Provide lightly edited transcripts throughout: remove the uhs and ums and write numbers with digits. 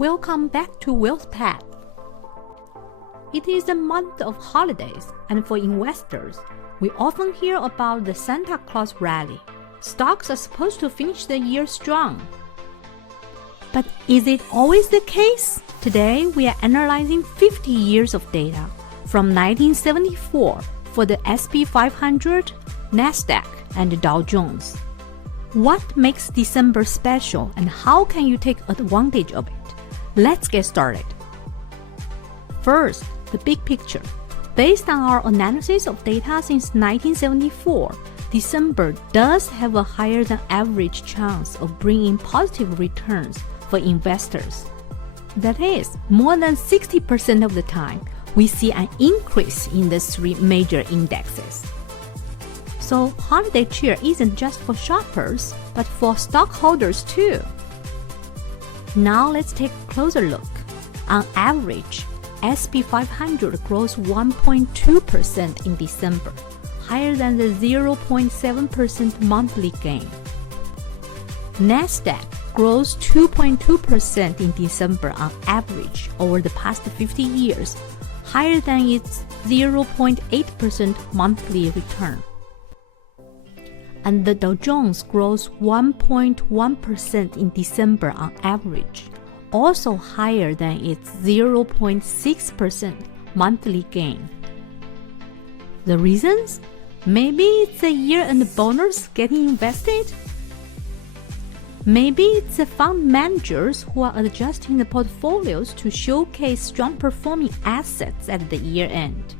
Welcome back to Wealth Path. It is a month of holidays, and for investors, we often hear about the Santa Claus Rally. Stocks are supposed to finish the year strong. But is it always the case? Today, we are analyzing 50 years of data from 1974 for the S&P 500, NASDAQ, and the Dow Jones. What makes December special, and how can you take advantage of it? Let's get started. First, the big picture. Based on our analysis of data since 1974, December does have a higher than average chance of bringing positive returns for investors. That is, more than 60% of the time, we see an increase in the three major indexes. So, holiday cheer isn't just for shoppers, but for stockholders too. Now let's take a closer look. On average, S&P 500 grows 1.2% in December, higher than the 0.7% monthly gain. NASDAQ grows 2.2% in December on average over the past 50 years, higher than its 0.8% monthly return. And the Dow Jones grows 1.1% in December on average, also higher than its 0.6% monthly gain. The reasons? Maybe it's a year-end bonus getting invested? Maybe it's the fund managers who are adjusting the portfolios to showcase strong-performing assets at the year-end.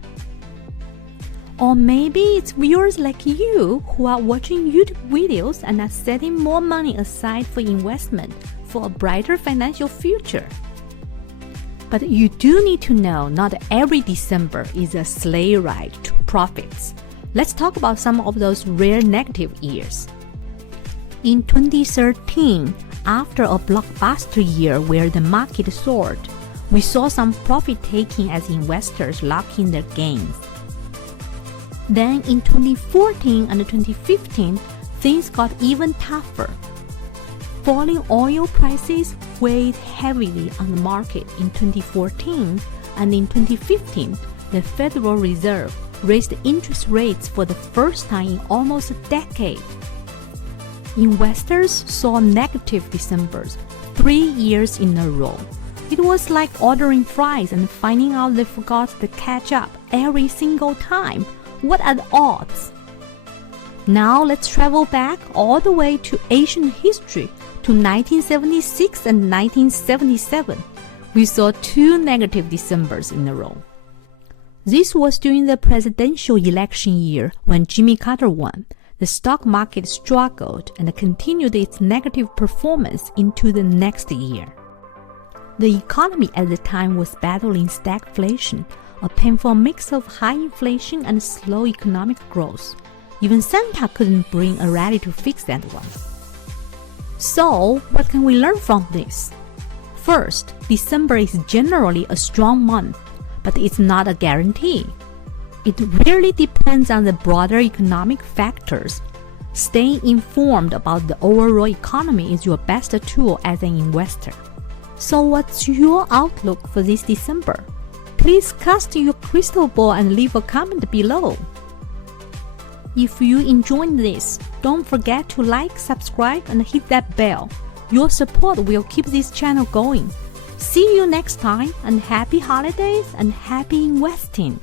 Or maybe it's viewers like you who are watching YouTube videos and are setting more money aside for investment for a brighter financial future. But you do need to know not every December is a sleigh ride to profits. Let's talk about some of those rare negative years. In 2013, after a blockbuster year where the market soared, we saw some profit-taking as investors lock in their gains. Then in 2014 and 2015, things got even tougher. Falling oil prices weighed heavily on the market in 2014, and in 2015, the Federal Reserve raised interest rates for the first time in almost a decade. Investors saw negative Decembers 3 years in a row. It was like ordering fries and finding out they forgot the ketchup every single time. What are the odds? Now let's travel back all the way to Asian history to 1976 and 1977. We saw 2 negative Decembers in a row. This was during the presidential election year when Jimmy Carter won. The stock market struggled and continued its negative performance into the next year. The economy at the time was battling stagflation, a painful mix of high inflation and slow economic growth. Even Santa couldn't bring a rally to fix that one. So, what can we learn from this? First, December is generally a strong month, but it's not a guarantee. It really depends on the broader economic factors. Staying informed about the overall economy is your best tool as an investor. So what's your outlook for this December? Please cast your crystal ball and leave a comment below. If you enjoyed this, don't forget to like, subscribe, and hit that bell. Your support will keep this channel going. See you next time, and happy holidays and happy investing!